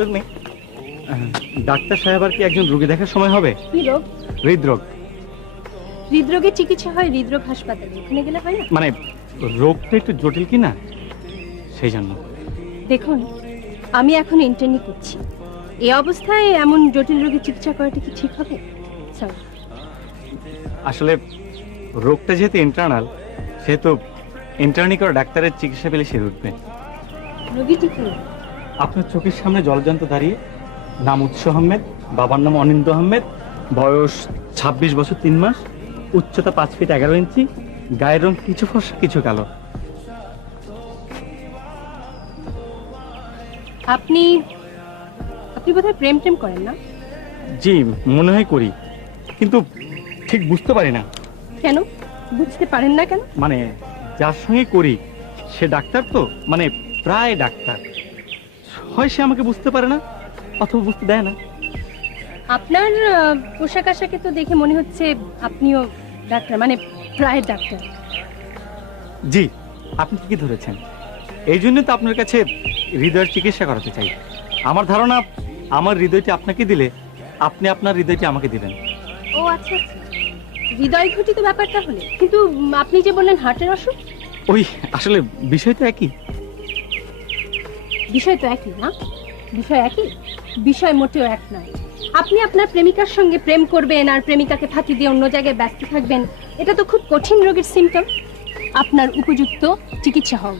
Excuse me, doctor সাহেব আর কি একজন রোগী দেখার সময় হবে? কি রোগ? হৃদরোগ। হৃদরোগের চিকিৎসা হয় হৃদরোগ হাসপাতালে, এখানে গেলে হয় না? মানে রোগটা একটু জটিল কি না, সেই জন্য। দেখুন, আমি এখন ইন্টার্নি করছি, এই অবস্থায় এমন জটিল রোগের চিকিৎসা করাটা কি ঠিক হবে? স্যার, আসলে রোগটা যেহেতু ইন্টারনাল, সেহেতু ইন্টার্নি করা ডাক্তারের চিকিৎসা পেলে সে উঠবে। রোগীটি কি? আপনার চোখের সামনে জলজন্ত দাঁড়িয়ে, নাম উৎস আহমেদ, বাবার নাম অনিন্দ আহমেদ, বয়স 26 বছর 3 মাস, উচ্চতা 5 ফিট 11 ইঞ্চি, গায়ের রং কিছু ফর্সা কিছু কালো। আপনি আপনি বোধহয় প্রেম টেম করেন না? জি, মনে হয় করি, কিন্তু ঠিক বুঝতে পারি না। কেন বুঝতে পারেন না কেন? মানে যার সঙ্গে করি সে ডাক্তার, তো মানে প্রায় ডাক্তার, হয় সে আমাকে বুঝতে পারে না অথবা বুঝতে দেয় না। আপনার পোশাক আশাকে তো দেখে মনে হচ্ছে আপনিও ডাক্তার, মানে প্রায় ডাক্তার। জি, আপনি ঠিকই ধরেছেন। এই জন্য তো আপনার কাছে হৃদয়ের চিকিৎসা করাতে চাই। আমার ধারণা আমার হৃদয়টি আপনাকে দিলে আপনি আপনার হৃদয়টি আমাকে দিবেন। ও আচ্ছা আচ্ছা, হৃদয় ঘটিত ব্যাপারটা হলে। কিন্তু আপনি যে বললেন হার্টের অসুখ। ওই আসলে বিষয় তো একই। বিষয় তো একই না? বিষয় একই, বিষয় মোটেও এক নয়। আপনি আপনার প্রেমিকার সঙ্গে প্রেম করবেন আর প্রেমিকাকে ফাঁকি দিয়ে অন্য জায়গায় ব্যস্ত থাকবেন, এটা তো খুব কঠিন রোগের সিমটম। আপনার উপযুক্ত চিকিৎসা হোক।